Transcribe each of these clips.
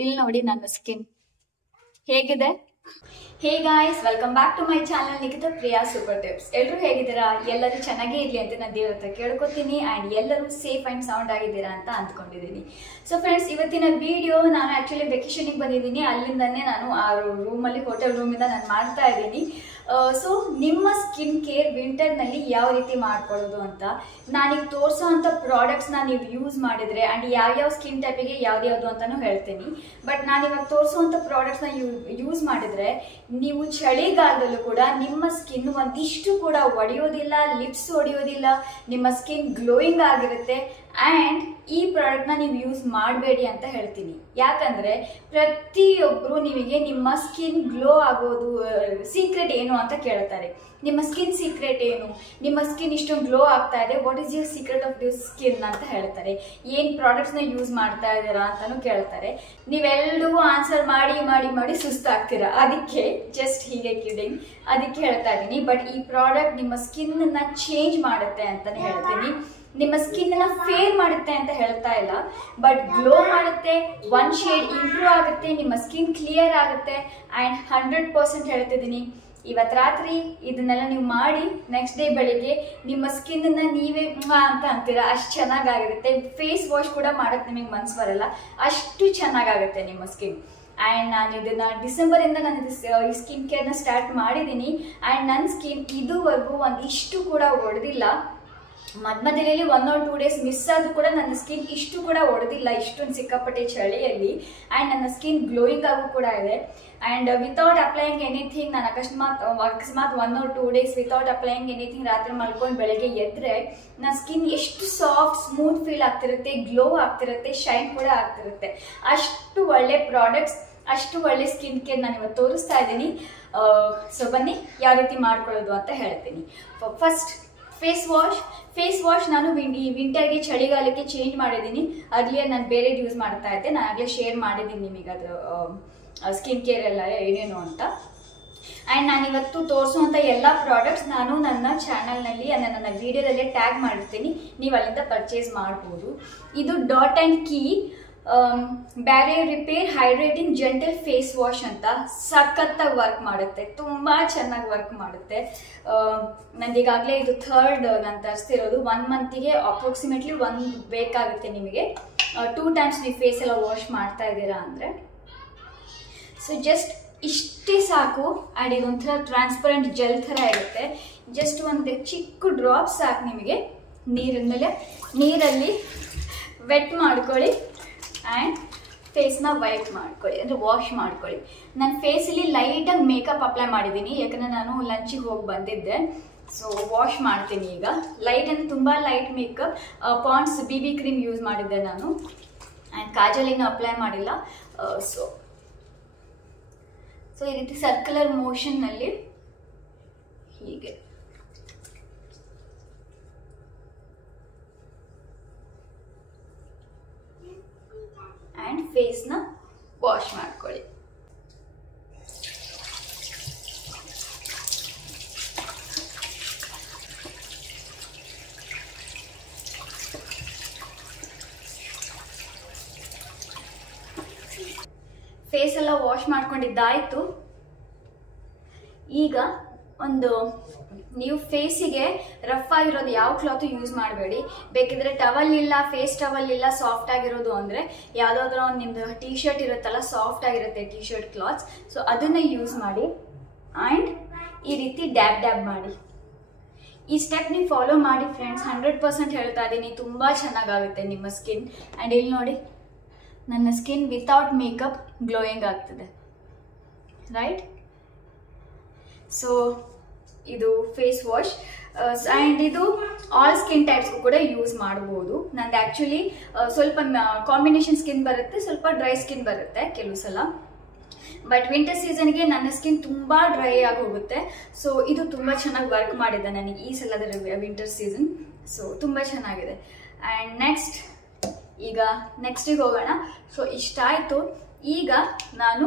ಇಲ್ಲಿ ನೋಡಿ ನನ್ನ ಸ್ಕಿನ್ ಹೇಗಿದೆ. Hey guys, welcome back to my channel Nikhita Priya super tips. ಎಲ್ಲರೂ ಹೇಗಿದ್ದೀರಾ? ಎಲ್ಲರೂ ಚೆನ್ನಾಗೇ ಇರಲಿ ಅಂತ ನಾನು ದೇವ್ರ ಹತ್ರ ಕೇಳ್ಕೊತೀನಿ. ಆ್ಯಂಡ್ ಎಲ್ಲರೂ ಸೇಫ್ ಆ್ಯಂಡ್ ಸೌಂಡ್ ಆಗಿದ್ದೀರಾ ಅಂತ ಅಂದ್ಕೊಂಡಿದ್ದೀನಿ. ಸೊ ಫ್ರೆಂಡ್ಸ್, ಇವತ್ತಿನ ವಿಡಿಯೋ ನಾನು ಆ್ಯಕ್ಚುಲಿ ವೆಕೇಷನಿಗೆ ಬಂದಿದ್ದೀನಿ. ಅಲ್ಲಿಂದನೇ ನಾನು ಆ ರೂಮಲ್ಲಿ ಹೋಟೆಲ್ ರೂಮಿಂದ ನಾನು ಮಾಡ್ತಾ ಇದ್ದೀನಿ. ಸೊ ನಿಮ್ಮ ಸ್ಕಿನ್ ಕೇರ್ ವಿಂಟರ್ನಲ್ಲಿ ಯಾವ ರೀತಿ ಮಾಡ್ಕೊಳ್ಳೋದು ಅಂತ ನಾನೀಗ ತೋರಿಸೋ ಅಂಥ ಪ್ರಾಡಕ್ಟ್ಸ್ನ ನೀವು ಯೂಸ್ ಮಾಡಿದರೆ ಆ್ಯಂಡ್ ಯಾವ್ಯಾವ ಸ್ಕಿನ್ ಟೈಪಿಗೆ ಯಾವ್ದು ಅಂತಲೂ ಹೇಳ್ತೀನಿ. ಬಟ್ ನಾನಿವಾಗ ತೋರಿಸೋವಂಥ ಪ್ರಾಡಕ್ಟ್ಸ್ನ ಯೂಸ್ ಮಾಡಿದರೆ ನೀವು ಚಳಿಗಾಲದಲ್ಲೂ ಕೂಡ ನಿಮ್ಮ ಸ್ಕಿನ್ ಒಂದಿಷ್ಟು ಕೂಡ ಒಡೆಯೋದಿಲ್ಲ, ಲಿಪ್ಸ್ ಒಡೆಯೋದಿಲ್ಲ, ನಿಮ್ಮ ಸ್ಕಿನ್ ಗ್ಲೋಯಿಂಗ್ ಆಗಿರುತ್ತೆ. ಆ್ಯಂಡ್ ಈ ಪ್ರಾಡಕ್ಟ್ನ ನೀವು ಯೂಸ್ ಮಾಡಬೇಡಿ ಅಂತ ಹೇಳ್ತೀನಿ. ಯಾಕಂದರೆ ಪ್ರತಿಯೊಬ್ಬರು ನಿಮಗೆ ನಿಮ್ಮ ಸ್ಕಿನ್ ಗ್ಲೋ ಆಗೋದು ಸೀಕ್ರೆಟ್ ಏನು ಅಂತ ಕೇಳ್ತಾರೆ. ನಿಮ್ಮ ಸ್ಕಿನ್ ಸೀಕ್ರೆಟ್ ಏನು, ನಿಮ್ಮ ಸ್ಕಿನ್ ಇಷ್ಟೊಂದು ಗ್ಲೋ ಆಗ್ತಾ ಇದೆ, what is your secret of your skin ಅಂತ ಹೇಳ್ತಾರೆ. ಏನು ಪ್ರಾಡಕ್ಟ್ಸ್ನ ಯೂಸ್ ಮಾಡ್ತಾ ಇದ್ದೀರಾ ಅಂತಲೂ ಕೇಳ್ತಾರೆ. ನೀವೆಲ್ಲರೂ ಆನ್ಸರ್ ಮಾಡಿ ಮಾಡಿ ಮಾಡಿ ಸುಸ್ತಾಗ್ತೀರಾ. ಅದಕ್ಕೆ ಜಸ್ಟ್ ಹೀಗೆ ಕಿಡಿಂಗ್, ಅದಕ್ಕೆ ಹೇಳ್ತಾ ಇದ್ದೀನಿ. ಬಟ್ ಈ ಪ್ರಾಡಕ್ಟ್ ನಿಮ್ಮ ಸ್ಕಿನ್ನ ಚೇಂಜ್ ಮಾಡುತ್ತೆ ಅಂತಲೇ ಹೇಳ್ತೀನಿ. ನಿಮ್ಮ ಸ್ಕಿನ್ ಅನ್ನ ಫೇರ್ ಮಾಡುತ್ತೆ ಅಂತ ಹೇಳ್ತಾ ಇಲ್ಲ, ಬಟ್ ಗ್ಲೋ ಮಾಡುತ್ತೆ, 1 ಶೇಡ್ ಇಂಪ್ರೂವ್ ಆಗುತ್ತೆ, ನಿಮ್ಮ ಸ್ಕಿನ್ ಕ್ಲಿಯರ್ ಆಗುತ್ತೆ. ಆ್ಯಂಡ್ 100% ಹೇಳ್ತಿದ್ದೀನಿ, ಇವತ್ತು ರಾತ್ರಿ ಇದನ್ನೆಲ್ಲ ನೀವು ಮಾಡಿ ನೆಕ್ಸ್ಟ್ ಡೇ ಬೆಳಿಗ್ಗೆ ನಿಮ್ಮ ಸ್ಕಿನ್ನ ನೀವೇ ಅಂತ ಅಂತೀರಾ, ಅಷ್ಟು ಚೆನ್ನಾಗಾಗಿರುತ್ತೆ. ಫೇಸ್ ವಾಶ್ ಕೂಡ ಮಾಡೋಕ್ಕೆ ನಿಮಗೆ ಮನ್ಸು ಬರಲ್ಲ, ಅಷ್ಟು ಚೆನ್ನಾಗಾಗುತ್ತೆ ನಿಮ್ಮ ಸ್ಕಿನ್. ಆ್ಯಂಡ್ ನಾನು ಇದನ್ನು ಡಿಸೆಂಬರಿಂದ ನಾನು ಈ ಸ್ಕಿನ್ ಕೇರ್ನ ಸ್ಟಾರ್ಟ್ ಮಾಡಿದ್ದೀನಿ. ಆ್ಯಂಡ್ ನನ್ನ ಸ್ಕಿನ್ ಇದುವರೆಗೂ ಒಂದಿಷ್ಟು ಕೂಡ ಒಡೆದಿಲ್ಲ. ಮಧ್ಯದಲ್ಲಿ 1 or 2 days ಮಿಸ್ ಆದ್ರೂ ಕೂಡ ನನ್ನ ಸ್ಕಿನ್ ಇಷ್ಟು ಕೂಡ ಒಡೆದಿಲ್ಲ, ಇಷ್ಟೊಂದು ಸಿಕ್ಕಾಪಟ್ಟೆ ಚಳಿಯಲ್ಲಿ. ಆ್ಯಂಡ್ ನನ್ನ ಸ್ಕಿನ್ ಗ್ಲೋಯಿಂಗ್ ಆಗು ಕೂಡ ಇದೆ. ಆ್ಯಂಡ್ ವಿತೌಟ್ ಅಪ್ಲೈಯಿಂಗ್ ಎನಿಥಿಂಗ್, ನಾನು ಅಕಸ್ಮಾತ್ 1 or 2 days without applying anything ರಾತ್ರಿ ಮಲ್ಕೊಂಡು ಬೆಳಗ್ಗೆ ಎದ್ದರೆ ನನ್ನ ಸ್ಕಿನ್ ಎಷ್ಟು ಸಾಫ್ಟ್ ಸ್ಮೂತ್ ಫೀಲ್ ಆಗ್ತಿರುತ್ತೆ, ಗ್ಲೋ ಆಗ್ತಿರುತ್ತೆ, ಶೈನ್ ಕೂಡ ಆಗ್ತಿರುತ್ತೆ. ಅಷ್ಟು ಒಳ್ಳೆ ಪ್ರಾಡಕ್ಟ್ಸ್, ಅಷ್ಟು ಒಳ್ಳೆ ಸ್ಕಿನ್ ಕೇರ್ ನಾನು ಇವತ್ತು ತೋರಿಸ್ತಾ ಇದ್ದೀನಿ. ಸೊ ಬನ್ನಿ ಯಾವ ರೀತಿ ಮಾಡ್ಕೊಳ್ಳೋದು ಅಂತ ಹೇಳ್ತೀನಿ. ಫಸ್ಟ್ ಫೇಸ್ ವಾಶ್ ನಾನು ಈ ವಿಂಟರ್ಗೆ, ಚಳಿಗಾಲಕ್ಕೆ ಚೇಂಜ್ ಮಾಡಿದ್ದೀನಿ. ಅರ್ಲಿಯರ್ ನಾನು ಬೇರೆ ಯೂಸ್ ಮಾಡ್ತಾ ಇದ್ದೆ, ನಾನು ಆಗಲೇ ಶೇರ್ ಮಾಡಿದ್ದೀನಿ ನಿಮಗೆ ಅದು ಸ್ಕಿನ್ ಕೇರ್ ಎಲ್ಲ ಏನೇನು ಅಂತ. ಆ್ಯಂಡ್ ನಾನಿವತ್ತು ತೋರಿಸುವಂಥ ಎಲ್ಲ ಪ್ರಾಡಕ್ಟ್ಸ್ ನಾನು ನನ್ನ ಚಾನಲ್ನಲ್ಲಿ ನನ್ನ ವಿಡಿಯೋದಲ್ಲೇ ಟ್ಯಾಗ್ ಮಾಡಿರ್ತೀನಿ, ನೀವು ಅಲ್ಲಿಂದ ಪರ್ಚೇಸ್ ಮಾಡ್ಬೋದು. ಇದು dot and key barrier repair hydrating gentle face wash ಅಂತ ಸಖತ್ತಾಗಿ ವರ್ಕ್ ಮಾಡುತ್ತೆ, ತುಂಬ ಚೆನ್ನಾಗಿ ವರ್ಕ್ ಮಾಡುತ್ತೆ. ನಂದೀಗಾಗಲೇ ಇದು 3rd ನಾನು ತರಿಸ್ತಿರೋದು. 1 monthಗೆ ಅಪ್ರಾಕ್ಸಿಮೇಟ್ಲಿ 1 ಬೇಕಾಗುತ್ತೆ ನಿಮಗೆ. 2 times ನೀವು ಫೇಸ್ ಎಲ್ಲ ವಾಶ್ ಮಾಡ್ತಾ ಇದ್ದೀರಾ ಅಂದರೆ. ಸೊ ಜಸ್ಟ್ ಇಷ್ಟೇ ಸಾಕು. ಆ್ಯಂಡ್ ಇದೊಂಥರ ಟ್ರಾನ್ಸ್ಪರೆಂಟ್ ಜೆಲ್ ಥರ ಇರುತ್ತೆ. ಜಸ್ಟ್ ಒಂದು ಚಿಕ್ಕ ಡ್ರಾಪ್ ಸಾಕು ನಿಮಗೆ. ನೀರಲ್ಲಿ ವೆಟ್ ಮಾಡ್ಕೊಳ್ಳಿ ಆ್ಯಂಡ್ ಫೇಸ್ನ ವೈಪ್ ಮಾಡ್ಕೊಳ್ಳಿ, ಅಂದರೆ ವಾಶ್ ಮಾಡ್ಕೊಳ್ಳಿ. ನನ್ನ ಫೇಸಲ್ಲಿ ಲೈಟಾಗಿ ಮೇಕಪ್ ಅಪ್ಲೈ ಮಾಡಿದ್ದೀನಿ, ಯಾಕಂದರೆ ನಾನು ಲಂಚಿಗೆ ಹೋಗಿ ಬಂದಿದ್ದೆ. ಸೊ ವಾಶ್ ಮಾಡ್ತೀನಿ ಈಗ. ಲೈಟ್ ಅಂದರೆ ತುಂಬ light makeup, Pond's BB cream use ಮಾಡಿದ್ದೆ ನಾನು. ಆ್ಯಂಡ್ ಕಾಜಲಿನ ಅಪ್ಲೈ ಮಾಡಿಲ್ಲ. ಸೊ ಈ ರೀತಿ ಸರ್ಕ್ಯುಲರ್ ಮೋಷನ್ನಲ್ಲಿ ಹೀಗೆ ಆ್ಯಂಡ್ ಫೇಸ್ನ ವಾಶ್ ಮಾಡ್ಕೊಳ್ಳಿ. ಫೇಸ್ ಎಲ್ಲ ವಾಶ್ ಮಾಡ್ಕೊಂಡಿದ್ದಾಯಿತು. ಈಗ ನೀವು ಫೇಸಿಗೆ ರಫ್ ಆಗಿರೋದು ಯಾವ ಕ್ಲಾತ್ ಯೂಸ್ ಮಾಡಬೇಡಿ. ಬೇಕಿದ್ರೆ ಟವಲ್ ಇಲ್ಲ, ಫೇಸ್ ಟವಲ್ ಇಲ್ಲ, ಸಾಫ್ಟ್ ಆಗಿರೋದು ಅಂದರೆ ಯಾವುದಾದ್ರೂ ಒಂದು ನಿಮ್ಮದು ಟೀ ಶರ್ಟ್ ಇರುತ್ತಲ್ಲ, ಸಾಫ್ಟ್ ಆಗಿರುತ್ತೆ ಟೀ ಶರ್ಟ್ ಕ್ಲಾತ್ಸ್, ಸೊ ಅದನ್ನು ಯೂಸ್ ಮಾಡಿ. ಆ್ಯಂಡ್ ಈ ರೀತಿ ಡ್ಯಾಬ್ ಮಾಡಿ. ಈ ಸ್ಟೆಪ್ ನೀವು ಫಾಲೋ ಮಾಡಿ ಫ್ರೆಂಡ್ಸ್, 100% ಹೇಳ್ತಾ ಇದ್ದೀನಿ, ತುಂಬ ಚೆನ್ನಾಗಾಗುತ್ತೆ ನಿಮ್ಮ ಸ್ಕಿನ್. ಆ್ಯಂಡ್ ಇಲ್ಲಿ ನೋಡಿ, ನನ್ನ ಸ್ಕಿನ್ ವಿತೌಟ್ ಮೇಕಪ್ ಗ್ಲೋಯಿಂಗ್ ಆಗ್ತದೆ, ರೈಟ್? ಸೊ ಇದು ಫೇಸ್ ವಾಶ್. ಆ್ಯಂಡ್ ಇದು ಆಲ್ ಸ್ಕಿನ್ ಟೈಪ್ಸ್ಗೂ ಕೂಡ ಯೂಸ್ ಮಾಡ್ಬೋದು. ನಂದು ಆ್ಯಕ್ಚುಲಿ ಸ್ವಲ್ಪ ಕಾಂಬಿನೇಷನ್ ಸ್ಕಿನ್ ಬರುತ್ತೆ, ಸ್ವಲ್ಪ ಡ್ರೈ ಸ್ಕಿನ್ ಬರುತ್ತೆ ಕೆಲವು ಸಲ. ಬಟ್ ವಿಂಟರ್ ಸೀಸನ್ಗೆ ನನ್ನ ಸ್ಕಿನ್ ತುಂಬ ಡ್ರೈ ಆಗಿ ಹೋಗುತ್ತೆ. ಸೊ ಇದು ತುಂಬ ಚೆನ್ನಾಗಿ ವರ್ಕ್ ಮಾಡಿದೆ ನನಗೆ ಈ ಸಲದ ವಿಂಟರ್ ಸೀಸನ್. ಸೊ ತುಂಬ ಚೆನ್ನಾಗಿದೆ. ಆ್ಯಂಡ್ ನೆಕ್ಸ್ಟಿಗೆ ಹೋಗೋಣ. ಸೊ ಇಷ್ಟಾಯಿತು. ಈಗ ನಾನು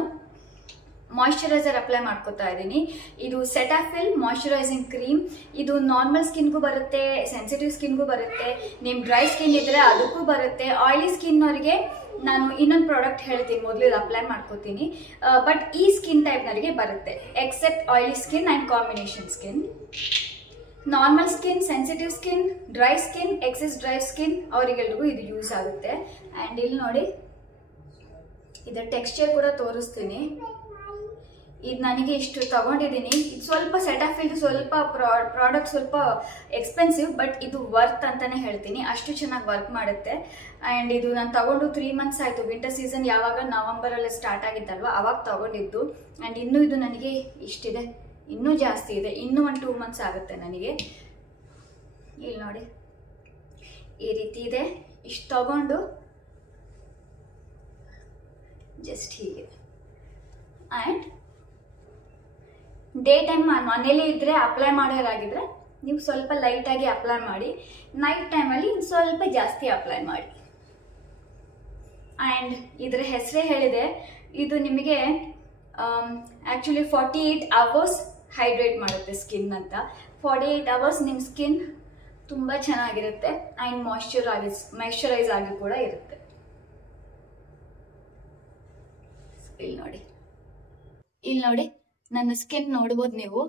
ಮಾಯಿಶ್ಚರೈಸರ್ ಅಪ್ಲೈ ಮಾಡ್ಕೋತಾ ಇದ್ದೀನಿ. ಇದು ಸೆಟಾಫಿಲ್ ಮಾಯಿಶ್ಚರೈಸಿಂಗ್ ಕ್ರೀಮ್. ಇದು ನಾರ್ಮಲ್ ಸ್ಕಿನ್ಗೂ ಬರುತ್ತೆ, ಸೆನ್ಸಿಟಿವ್ ಸ್ಕಿನ್ಗೂ ಬರುತ್ತೆ, ನಿಮ್ ಡ್ರೈ ಸ್ಕಿನ್ ಇದ್ರೆ ಅದಕ್ಕೂ ಬರುತ್ತೆ. ಆಯಿಲಿ ಸ್ಕಿನ್ ಅವರಿಗೆ ನಾನು ಇನ್ನೊಂದು ಪ್ರಾಡಕ್ಟ್ ಹೇಳ್ತೀನಿ, ಮೊದಲು ಇದು ಅಪ್ಲೈ ಮಾಡ್ಕೋತೀನಿ. ಬಟ್ ಈ ಸ್ಕಿನ್ ಟೈಪ್ನವರಿಗೆ ಬರುತ್ತೆ, except oily skin and combination skin. Normal skin, sensitive skin, dry skin, excess dry skin ಅವರಿಗೆಲ್ರಿಗೂ ಇದು ಯೂಸ್ ಆಗುತ್ತೆ. ಆ್ಯಂಡ್ ಇಲ್ಲಿ ನೋಡಿ, ಇದರ ಟೆಕ್ಸ್ಚರ್ ಕೂಡ ತೋರಿಸ್ತೀನಿ. ಇದು ನನಗೆ ಇಷ್ಟು ತಗೊಂಡಿದ್ದೀನಿ. ಇದು ಸ್ವಲ್ಪ ಸೆಟಾಫಿಲ್ ಸ್ವಲ್ಪ ಪ್ರಾಡಕ್ಟ್ ಸ್ವಲ್ಪ ಎಕ್ಸ್ಪೆನ್ಸಿವ್, ಬಟ್ ಇದು ವರ್ತ್ ಅಂತಾನೆ ಹೇಳ್ತೀನಿ, ಅಷ್ಟು ಚೆನ್ನಾಗಿ ವರ್ಕ್ ಮಾಡುತ್ತೆ. ಆ್ಯಂಡ್ ಇದು ನಾನು ತಗೊಂಡು 3 months ಆಯಿತು. ವಿಂಟರ್ ಸೀಸನ್ ಯಾವಾಗ ನವೆಂಬರಲ್ಲಿ ಸ್ಟಾರ್ಟ್ ಆಗಿತ್ತಲ್ವ ಅವಾಗ ತಗೊಂಡಿದ್ದು. ಆ್ಯಂಡ್ ಇನ್ನೂ ಇದು ನನಗೆ ಇಷ್ಟಿದೆ, ಇನ್ನೂ ಜಾಸ್ತಿ ಇದೆ, ಇನ್ನೂ 1-2 months ಆಗುತ್ತೆ ನನಗೆ. ಇಲ್ಲಿ ನೋಡಿ, ಈ ರೀತಿ ಇದೆ. ಇಷ್ಟು ತಗೊಂಡು ಜಸ್ಟ್ ಹೀಗೆ. ಆ್ಯಂಡ್ ಡೇ ಟೈಮ್ ಮನೇಲಿ ಇದ್ರೆ ಅಪ್ಲೈ ಮಾಡೋರಾಗಿದ್ರೆ ನೀವು ಸ್ವಲ್ಪ ಲೈಟಾಗಿ ಅಪ್ಲೈ ಮಾಡಿ, ನೈಟ್ ಟೈಮಲ್ಲಿ ಸ್ವಲ್ಪ ಜಾಸ್ತಿ ಅಪ್ಲೈ ಮಾಡಿ. ಆ್ಯಂಡ್ ಇದರ ಹೆಸರೇ ಹೇಳಿದೆ, ಇದು ನಿಮಗೆ ಆ್ಯಕ್ಚುಲಿ 48 hours ಹೈಡ್ರೇಟ್ ಮಾಡುತ್ತೆ ಸ್ಕಿನ್ ಅಂತ. 48 hours ನಿಮ್ಮ ಸ್ಕಿನ್ ತುಂಬ ಚೆನ್ನಾಗಿರುತ್ತೆ ಆ್ಯಂಡ್ ಮಾಯಿಶ್ಚರೈಸ್ ಆಗಿ ಕೂಡ ಇರುತ್ತೆ. ಇಲ್ಲಿ ನೋಡಿ ನನ್ನ ಸ್ಕಿನ್ ನೋಡ್ಬೋದು ನೀವು.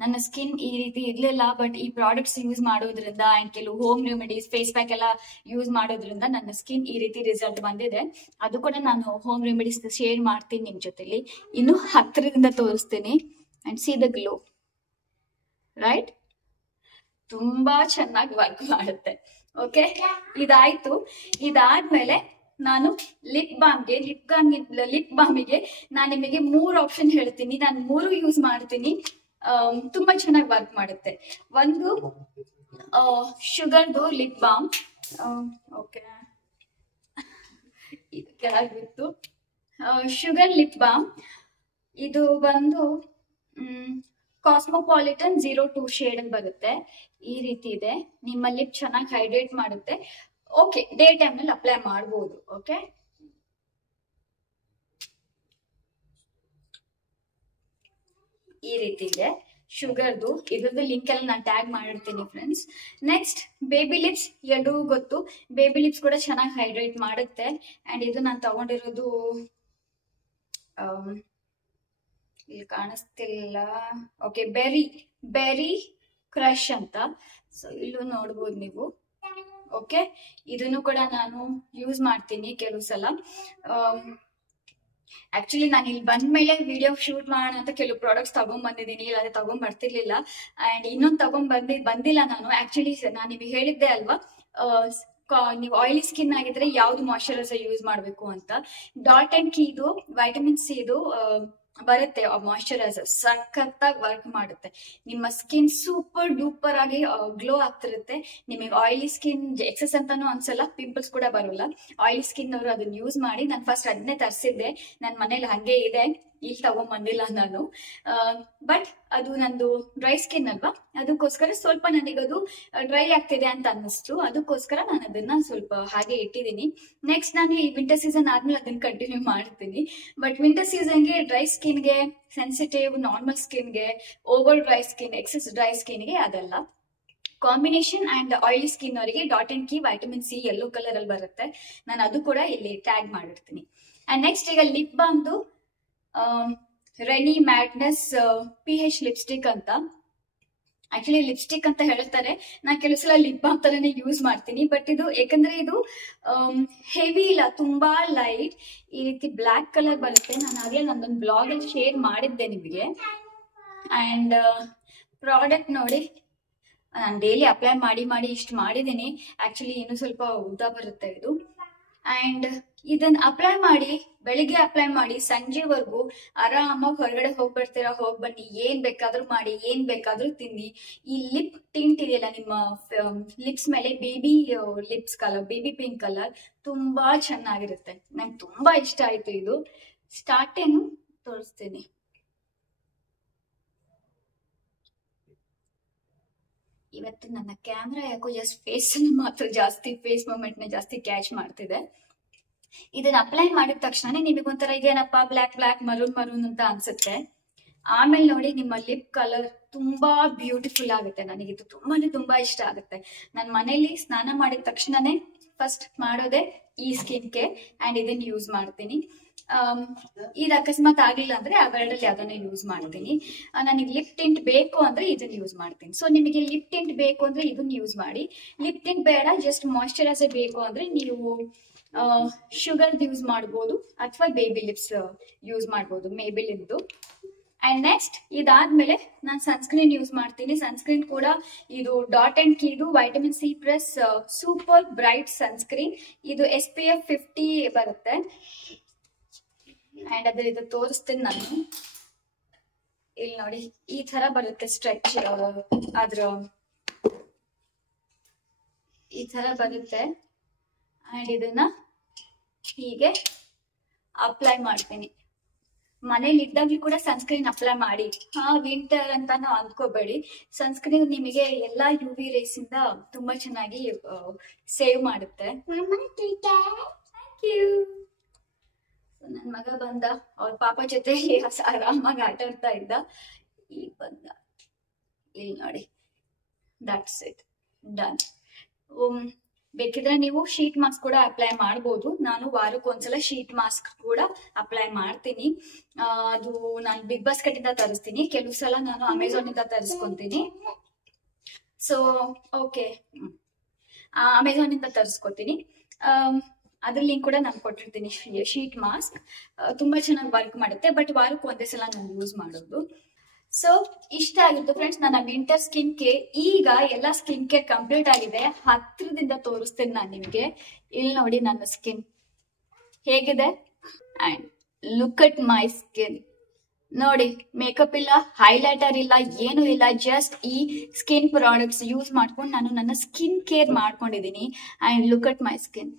ನನ್ನ ಸ್ಕಿನ್ ಈ ರೀತಿ ಇರ್ಲಿಲ್ಲ, ಬಟ್ ಈ ಪ್ರಾಡಕ್ಟ್ಸ್ ಯೂಸ್ ಮಾಡೋದ್ರಿಂದ ಅಂಡ್ ಕೆಲವು ಹೋಮ್ ರೆಮಿಡೀಸ್, ಫೇಸ್ ಪ್ಯಾಕ್ ಎಲ್ಲ ಯೂಸ್ ಮಾಡೋದ್ರಿಂದ ನನ್ನ ಸ್ಕಿನ್ ಈ ರೀತಿ ರಿಸಲ್ಟ್ ಬಂದಿದೆ. ಅದು ಕೂಡ ನಾನು ಹೋಮ್ ರೆಮಿಡೀಸ್ ಶೇರ್ ಮಾಡ್ತೀನಿ ನಿಮ್ ಜೊತೆಲಿ. ಇನ್ನು ಹತ್ತಿರದಿಂದ ತೋರಿಸ್ತೀನಿ. And C the glow, right? ತುಂಬಾ ಚೆನ್ನಾಗಿ ವರ್ಕ್ ಮಾಡುತ್ತೆ. ಓಕೆ, ಇದಾಯ್ತು. ಇದಾದ್ಮೇಲೆ ನಾನು ಲಿಪ್ ಬಾಮಿಗೆ ನಾನು ನಿಮಗೆ 3 ಆಪ್ಷನ್ ಹೇಳ್ತೀನಿ. ನಾನು 3 ಯೂಸ್ ಮಾಡ್ತೀನಿ, ತುಂಬಾ ಚೆನ್ನಾಗಿ ವರ್ಕ್ ಮಾಡುತ್ತೆ. ಒಂದು ಶುಗರ್ದು ಲಿಪ್ ಬಾಮ್. ಓಕೆ, ಇದು ಕೆಳಗಿತ್ತು. ಶುಗರ್ ಲಿಪ್ ಬಾಮ್ ಇದು ಬಂದು ಕಾಸ್ಮೋಪಾಲಿಟನ್ 02 ಶೇಡ್ ಅಲ್ಲಿ ಬರುತ್ತೆ. ಈ ರೀತಿ ಇದೆ. ನಿಮ್ಮ ಲಿಪ್ ಚೆನ್ನಾಗಿ ಹೈಡ್ರೇಟ್ ಮಾಡುತ್ತೆ. ಓಕೆ, ಡೇ ಟೈಮ್ ನಲ್ಲಿ ಅಪ್ಲೈ ಮಾಡಬಹುದು. ಓಕೆ, ಈ ರೀತಿ ಇದೆ ಶುಗರ್ದು. ಇದ್ರದ್ದು ಲಿಂಕ್ ಎಲ್ಲ ನಾನು ಟ್ಯಾಗ್ ಮಾಡಿರ್ತೀನಿ ಫ್ರೆಂಡ್ಸ್. ನೆಕ್ಸ್ಟ್ ಬೇಬಿ ಲಿಪ್ಸ್, ಎಲ್ರಿಗೂ ಗೊತ್ತು ಬೇಬಿ ಲಿಪ್ಸ್ ಕೂಡ ಚೆನ್ನಾಗಿ ಹೈಡ್ರೇಟ್ ಮಾಡುತ್ತೆ. ಅಂಡ್ ಇದು ನಾನು ತಗೊಂಡಿರೋದು ಇಲ್ಲಿ ಕಾಣಿಸ್ತಿಲ್ಲ. ಓಕೆ, ಬೆರಿ ಕ್ರಶ್ ಅಂತ. ಸೊ ಇಲ್ಲೂ ನೋಡ್ಬೋದು ನೀವು. ಓಕೆ, ಇದನ್ನು ಕೂಡ ನಾನು ಯೂಸ್ ಮಾಡ್ತೀನಿ ಕೆಲವು ಸಲ. ಆಕ್ಚುಲಿ ನಾನು ಇಲ್ಲಿ ಬಂದ್ಮೇಲೆ ವಿಡಿಯೋ ಶೂಟ್ ಮಾಡೋಣ ಅಂತ ಕೆಲವು ಪ್ರಾಡಕ್ಟ್ಸ್ ತಗೊಂಡ್ ಬಂದಿದ್ದೀನಿ, ಇಲ್ಲಾಂದ್ರೆ ತಗೊಂಡ್ ಬರ್ತಿರ್ಲಿಲ್ಲ. ಅಂಡ್ ಇನ್ನೊಂದು ಬಂದಿಲ್ಲ ನಾನು. ಆಕ್ಚುಲಿ ನಾನು ನಿಮಗೆ ಹೇಳಿದ್ದೆ ಅಲ್ವಾ, ನೀವು ಆಯಿಲಿ ಸ್ಕಿನ್ ಆಗಿದ್ರೆ ಯಾವ್ದು ಮಾಯಿಶ್ಚರೈಸರ್ ಯೂಸ್ ಮಾಡಬೇಕು ಅಂತ. ಡಾಟ್ ಅಂಡ್ ಕೀದು ವೈಟಮಿನ್ ಸಿ ಇದು ಬರುತ್ತೆ ಮಾಯಿಶ್ಚರೈಸರ್, ಸಖತ್ತಾಗಿ ವರ್ಕ್ ಮಾಡುತ್ತೆ. ನಿಮ್ಮ ಸ್ಕಿನ್ ಸೂಪರ್ ಡೂಪರ್ ಆಗಿ ಗ್ಲೋ ಆಗ್ತಿರುತ್ತೆ. ನಿಮಗೆ ಆಯಿಲಿ ಸ್ಕಿನ್ ಎಕ್ಸಸ್ ಅಂತಾನು ಅನ್ಸಲ್ಲ, ಪಿಂಪಲ್ಸ್ ಕೂಡ ಬರೋಲ್ಲ. ಆಯಿಲಿ ಸ್ಕಿನ್ ಅವರು ಅದನ್ನ ಯೂಸ್ ಮಾಡಿ. ನಾನು ಫಸ್ಟ್ ಅದನ್ನೇ ತರಿಸಿದ್ದೆ, ನನ್ನ ಮನೇಲಿ ಹಂಗೆ ಇದೆ, ಇಲ್ಲಿ ತಗೊಂಡ್ಬಂದಿಲ್ಲ ನಾನು. ಬಟ್ ಅದು ನಂದು ಡ್ರೈ ಸ್ಕಿನ್ ಅಲ್ವಾ, ಅದಕ್ಕೋಸ್ಕರ ಸ್ವಲ್ಪ ನನಗದು ಡ್ರೈ ಆಗ್ತಿದೆ ಅಂತ ಅನ್ನಿಸ್ತು. ಅದಕ್ಕೋಸ್ಕರ ನಾನು ಅದನ್ನ ಸ್ವಲ್ಪ ಹಾಗೆ ಇಟ್ಟಿದ್ದೀನಿ. ನೆಕ್ಸ್ಟ್ ನಾನು ಈ ವಿಂಟರ್ ಸೀಸನ್ ಆದ್ಮೇಲೆ ಅದನ್ನ ಕಂಟಿನ್ಯೂ ಮಾಡ್ತೀನಿ. ಬಟ್ ವಿಂಟರ್ ಸೀಸನ್ಗೆ ಡ್ರೈ ಸ್ಕಿನ್ಗೆ, ಸೆನ್ಸಿಟಿವ್ ನಾರ್ಮಲ್ ಸ್ಕಿನ್ಗೆ, over dry skin, excess dry ಸ್ಕಿನ್ಗೆ ಅದಲ್ಲ. ಕಾಂಬಿನೇಷನ್ ಅಂಡ್ ಆಯಿಲಿ ಸ್ಕಿನ್ ಅವರಿಗೆ dot and key vitamin C yellow colour ಅಲ್ಲಿ ಬರುತ್ತೆ. ನಾನು ಅದು ಕೂಡ ಇಲ್ಲಿ ಟ್ಯಾಗ್ ಮಾಡಿರ್ತೀನಿ. ಅಂಡ್ ನೆಕ್ಸ್ಟ್ ಈಗ ಲಿಪ್ ಬಾಮ್ದು ರೆನಿ ಮ್ಯಾಡ್ನೆಸ್ PH ಲಿಪ್ಸ್ಟಿಕ್ ಅಂತ. ಆಕ್ಚುಲಿ ಲಿಪ್ಸ್ಟಿಕ್ ಅಂತ ಹೇಳ್ತಾರೆ, ನಾನು ಕೆಲವು ಸಲ ಲಿಪ್ ಬಾಮ್ ತರನೇ ಯೂಸ್ ಮಾಡ್ತೀನಿ. ಬಟ್ ಇದು ಯಾಕಂದ್ರೆ ಇದು ಹೆವಿ ಇಲ್ಲ, ತುಂಬಾ ಲೈಟ್, ಈ ರೀತಿ ಬ್ಲ್ಯಾಕ್ ಕಲರ್ ಬರುತ್ತೆ. ನಾನು ಆಗ್ಲೇ ನಂದೊಂದು ಬ್ಲಾಗ್ ಅಲ್ಲಿ ಶೇರ್ ಮಾಡಿದ್ದೆ ನಿಮಗೆ. ಅಂಡ್ ಪ್ರಾಡಕ್ಟ್ ನೋಡಿ, ನಾನು ಡೈಲಿ ಅಪ್ಲೈ ಮಾಡಿ ಇಷ್ಟು ಮಾಡಿದ್ದೀನಿ. ಆಕ್ಚುಲಿ ಇನ್ನು ಸ್ವಲ್ಪ ಉದ್ದ ಬರುತ್ತೆ ಇದು. ಅಂಡ್ ಇದನ್ನ ಅಪ್ಲೈ ಮಾಡಿ, ಬೆಳಿಗ್ಗೆ ಅಪ್ಲೈ ಮಾಡಿ ಸಂಜೆವರೆಗೂ ಆರಾಮಾಗಿ ಹೊರಗಡೆ ಹೋಗಿ ಬರ್ತೀರಾ, ಹೋಗಿ ಬನ್ನಿ, ಏನ್ ಬೇಕಾದ್ರೂ ಮಾಡಿ, ಏನ್ ಬೇಕಾದ್ರೂ ತಿನ್ನಿ. ಈ ಲಿಪ್ ಟಿಂಟ್ ಇದೆಯಲ್ಲ ನಿಮ್ಮ ಲಿಪ್ಸ್ ಮೇಲೆ, baby lips colour, baby pink colour, ತುಂಬಾ ಚೆನ್ನಾಗಿರುತ್ತೆ. ನಂಗೆ ತುಂಬಾ ಇಷ್ಟ ಆಯ್ತು ಇದು. ಸ್ಟಾರ್ಟಿಂಗ್ ತೋರಿಸ್ತೀನಿ. ಇವತ್ತು ನನ್ನ ಕ್ಯಾಮ್ರಾ ಯಾಕೋ ಜಸ್ಟ್ ಫೇಸ್ ಮಾತ್ರ ಜಾಸ್ತಿ, ಫೇಸ್ ಮೂಮೆಂಟ್ ನ ಜಾಸ್ತಿ ಕ್ಯಾಚ್ ಮಾಡ್ತಿದೆ. ಇದನ್ನ ಅಪ್ಲೈ ಮಾಡಿದ ತಕ್ಷಣ ನಿಮಗೊಂಥರ ಇದೇನಪ್ಪ ಬ್ಲಾಕ್ ಬ್ಲಾಕ್ ಮರೂನ್ ಮರೂನ್ ಅಂತ ಅನ್ಸುತ್ತೆ. ಆಮೇಲೆ ನೋಡಿ ನಿಮ್ಮ ಲಿಪ್ ಕಲರ್ ತುಂಬಾ ಬ್ಯೂಟಿಫುಲ್ ಆಗುತ್ತೆ. ನನಗಿದು ತುಂಬಾ ಇಷ್ಟ ಆಗುತ್ತೆ. ನಾನು ಮನೇಲಿ ಸ್ನಾನ ಮಾಡಿದ ತಕ್ಷಣನೇ ಫಸ್ಟ್ ಮಾಡೋದೇ ಈ ಸ್ಕಿನ್ ಕೇರ್ ಅಂಡ್ ಇದನ್ನ ಯೂಸ್ ಮಾಡ್ತೀನಿ. ಇದು ಅಕಸ್ಮಾತ್ ಆಗಿಲ್ಲ ಅಂದ್ರೆ ಅವೆರಡಲ್ಲಿ ಅದನ್ನ ಯೂಸ್ ಮಾಡ್ತೀನಿ. ನನಗೆ ಲಿಪ್ ಟಿಂಟ್ ಬೇಕು ಅಂದ್ರೆ ಇದನ್ನ ಯೂಸ್ ಮಾಡ್ತೀನಿ. ಸೊ ನಿಮಗೆ ಲಿಪ್ ಟಿಂಟ್ ಬೇಕು ಅಂದ್ರೆ ಇದನ್ನ ಯೂಸ್ ಮಾಡಿ. ಲಿಪ್ ಟಿಂಟ್ ಬೇಡ, ಜಸ್ಟ್ ಮಾಯಿಶ್ಚರೈಸರ್ ಬೇಕು ಅಂದ್ರೆ ನೀವು ಶುಗರ್ ಯೂಸ್ ಮಾಡ್ಬೋದು ಅಥವಾ ಬೇಬಿ ಲಿಪ್ಸ್ ಯೂಸ್ ಮಾಡ್ಬೋದು, ಮೇಬಿಲಿಂದು. ಅಂಡ್ ನೆಕ್ಸ್ಟ್ ಇದಾದ್ಮೇಲೆ ನಾನು ಸನ್ಸ್ಕ್ರೀನ್ ಯೂಸ್ ಮಾಡ್ತೀನಿ. ಸನ್ಸ್ಕ್ರೀನ್ ಕೂಡ ಇದು ಡಾಟ್ ಅಂಡ್ ಕೀದು vitamin C plus super bright sunscreen. ಇದು SPF 50 ಬರುತ್ತೆ. ಅಂಡ್ ಅದ್ರ ಇದು ತೋರಿಸ್ತೀನಿ ನಾನು. ಇಲ್ಲಿ ನೋಡಿ ಈ ತರ ಬರುತ್ತೆ ಸ್ಟ್ರೆಚ್, ಅದ್ರ ಈ ತರ ಬರುತ್ತೆ. ಅಂಡ್ ಇದನ್ನ ಹೀಗೆ ಅಪ್ಲೈ ಮಾಡ್ತೀನಿ. ಮನೇಲಿ ಇದ್ದಾಗ್ಲೂ ಕೂಡ ಸನ್ಸ್ಕ್ರೀನ್ ಅಪ್ಲೈ ಮಾಡಿ. ವಿಂಟರ್ ಅಂತಾನು ಅಂದ್ಕೋಬೇಡಿ. ಸನ್ಸ್ಕ್ರೀನ್ ನಿಮಗೆ ಎಲ್ಲಾ UV ರೇಸ್ ಇಂದ ತುಂಬಾ ಚೆನ್ನಾಗಿ ಸೇವ್ ಮಾಡುತ್ತೆ. ನನ್ ಮಗ ಬಂದ, ಅವ್ರ ಪಾಪ ಜೊತೆ ಆರಾಮಾಗಿ ಆಟ ಆಡ್ತಾ ಇದ್ದ. ಈಗ ಬಂದ. ಇಲ್ಲಿ ನೋಡಿ, ದಟ್ಸ್ ಇಟ್, ಡನ್. ಬೇಕಿದ್ರೆ ನೀವು ಶೀಟ್ ಮಾಸ್ಕ್ ಕೂಡ ಅಪ್ಲೈ ಮಾಡ್ಬೋದು. ನಾನು ವಾರಕ್ಕೊಂದ್ಸಲ ಶೀಟ್ ಮಾಸ್ಕ್ ಕೂಡ ಅಪ್ಲೈ ಮಾಡ್ತೀನಿ. ಅದು ನಾನು ಬಿಗ್ ಬಾಸ್ಕೆಟ್ ಇಂದ ತರಿಸ್ತೀನಿ, ಕೆಲವು ಸಲ ನಾನು ಅಮೆಝಾನ್ ಇಂದ ತರಿಸ್ಕೊಂತೀನಿ. ಸೊ ಓಕೆ, ಅಮೆಝಾನ್ ಇಂದ ತರಿಸ್ಕೊತೀನಿ. ಅದ್ರ ಲಿಂಕ್ ಕೂಡ ನಾನು ಕೊಟ್ಟಿರ್ತೀನಿ. ಶೀಟ್ ಮಾಸ್ಕ್ ತುಂಬಾ ಚೆನ್ನಾಗಿ ವರ್ಕ್ ಮಾಡುತ್ತೆ, ಬಟ್ ವಾರಕ್ಕೆ ಒಂದೇ ಸಲ ನಾನು ಯೂಸ್ ಮಾಡೋದು. ಸೊ ಇಷ್ಟ ಆಗಿತ್ತು ಫ್ರೆಂಡ್ಸ್ ನನ್ನ ವಿಂಟರ್ ಸ್ಕಿನ್ ಕೇರ್. ಈಗ ಎಲ್ಲ ಸ್ಕಿನ್ ಕೇರ್ ಕಂಪ್ಲೀಟ್ ಆಗಿದೆ. ಹತ್ರದಿಂದ ತೋರಿಸ್ತೇನೆ ನಾನು ನಿಮಗೆ. ಇಲ್ಲಿ ನೋಡಿ ನನ್ನ ಸ್ಕಿನ್ ಹೇಗಿದೆ. And look at my skin. ನೋಡಿ, ಮೇಕಪ್ ಇಲ್ಲ, ಹೈಲೈಟರ್ ಇಲ್ಲ, ಏನು ಇಲ್ಲ. ಜಸ್ಟ್ ಈ ಸ್ಕಿನ್ ಪ್ರಾಡಕ್ಟ್ಸ್ ಯೂಸ್ ಮಾಡ್ಕೊಂಡು ನಾನು ನನ್ನ ಸ್ಕಿನ್ ಕೇರ್ ಮಾಡ್ಕೊಂಡಿದ್ದೀನಿ. And look at my skin.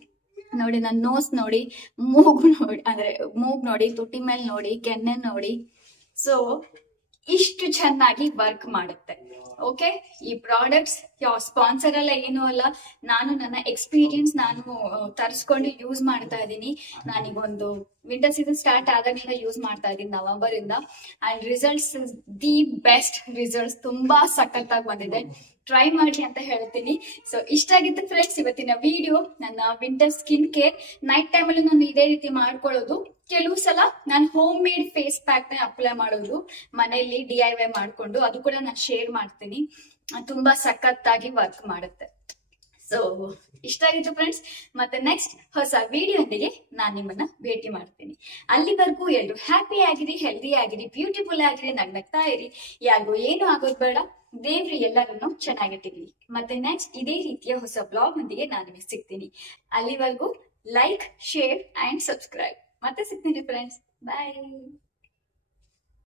ನೋಡಿ, ನನ್ನ ನೋಸ್ ನೋಡಿ, ಮೂಗು ನೋಡಿ, ಅಂದ್ರೆ ಮೂಗು ನೋಡಿ, ತುಟಿ ಮೇಲೆ ನೋಡಿ, ಕೆನ್ನೆ ನೋಡಿ. ಸೊ ಇಷ್ಟು ಚೆನ್ನಾಗಿ ವರ್ಕ್ ಮಾಡುತ್ತೆ. ಓಕೆ, ಈ ಪ್ರಾಡಕ್ಟ್ಸ್ ಯಾವ ಸ್ಪಾನ್ಸರ್ ಅಲ್ಲ, ಏನೂ ಅಲ್ಲ. ನಾನು ನನ್ನ ಎಕ್ಸ್ಪೀರಿಯನ್ಸ್ ನಾನು ತರಿಸ್ಕೊಂಡು ಯೂಸ್ ಮಾಡ್ತಾ ಇದ್ದೀನಿ. ನಾನೀಗೊಂದು ವಿಂಟರ್ ಸೀಸನ್ ಸ್ಟಾರ್ಟ್ ಆದಾಗಿಂದ ಯೂಸ್ ಮಾಡ್ತಾ ಇದ್ದೀನಿ, ನವೆಂಬರ್ ಇಂದ. And results the best results, ತುಂಬಾ ಸಖತ್ತಾಗಿ ಬಂದಿದೆ. ಟ್ರೈ ಮಾಡಿ ಅಂತ ಹೇಳ್ತೀನಿ. ಸೊ ಇಷ್ಟ ಆಗಿತ್ತು ಫ್ರೆಂಡ್ಸ್ ಇವತ್ತಿನ ವಿಡಿಯೋ. ನನ್ನ ವಿಂಟರ್ ಸ್ಕಿನ್ ಕೇರ್ ನೈಟ್ ಟೈಮಲ್ಲೂ ನಾನು ಇದೇ ರೀತಿ ಮಾಡ್ಕೊಳ್ಳೋದು. ಕೆಲವು ಸಲ ನಾನು ಹೋಮ್ ಮೇಡ್ ಫೇಸ್ ಪ್ಯಾಕ್ ನ ಅಪ್ಲೈ ಮಾಡೋದು ಮನೆಯಲ್ಲಿ DIY ಮಾಡ್ಕೊಂಡು, ಅದು ಕೂಡ ನಾನು ಶೇರ್ ಮಾಡ್ತೀನಿ. ತುಂಬಾ ಸಖತ್ತಾಗಿ ವರ್ಕ್ ಮಾಡುತ್ತೆ. ಸೊ ಇಷ್ಟ ಆಗಿತ್ತು ಫ್ರೆಂಡ್ಸ್. ಮತ್ತೆ ನೆಕ್ಸ್ಟ್ ಹೊಸ ವಿಡಿಯೋದೊಂದಿಗೆ ನಾನು ನಿಮ್ಮನ್ನ ಭೇಟಿ ಮಾಡ್ತೀನಿ. ಅಲ್ಲಿವರೆಗೂ ಎಲ್ಲರೂ ಹ್ಯಾಪಿ ಆಗಿರಿ, ಹೆಲ್ದಿ ಆಗಿರಿ, ಬ್ಯೂಟಿಫುಲ್ ಆಗಿರಿ, ನಗ್ನಗ್ತಾ ಇರಿ. ಯಾರಿಗೂ ಏನು ಆಗೋದು ಬೇಡ. ದೇವ್ರು ಎಲ್ಲರನ್ನು ಚೆನ್ನಾಗಿಟ್ಟಿರ್ಲಿ. ಮತ್ತೆ ನೆಕ್ಸ್ಟ್ ಇದೇ ರೀತಿಯ ಹೊಸ ಬ್ಲಾಗ್ ನೊಂದಿಗೆ ನಾನು ನಿಮಗೆ ಸಿಗ್ತೀನಿ. ಅಲ್ಲಿವರೆಗೂ ಲೈಕ್, ಶೇರ್ ಅಂಡ್ ಸಬ್ಸ್ಕ್ರೈಬ್. ಮತ್ತೆ ಸಿಗ್ತೀನಿ ಫ್ರೆಂಡ್ಸ್. ಬಾಯ್.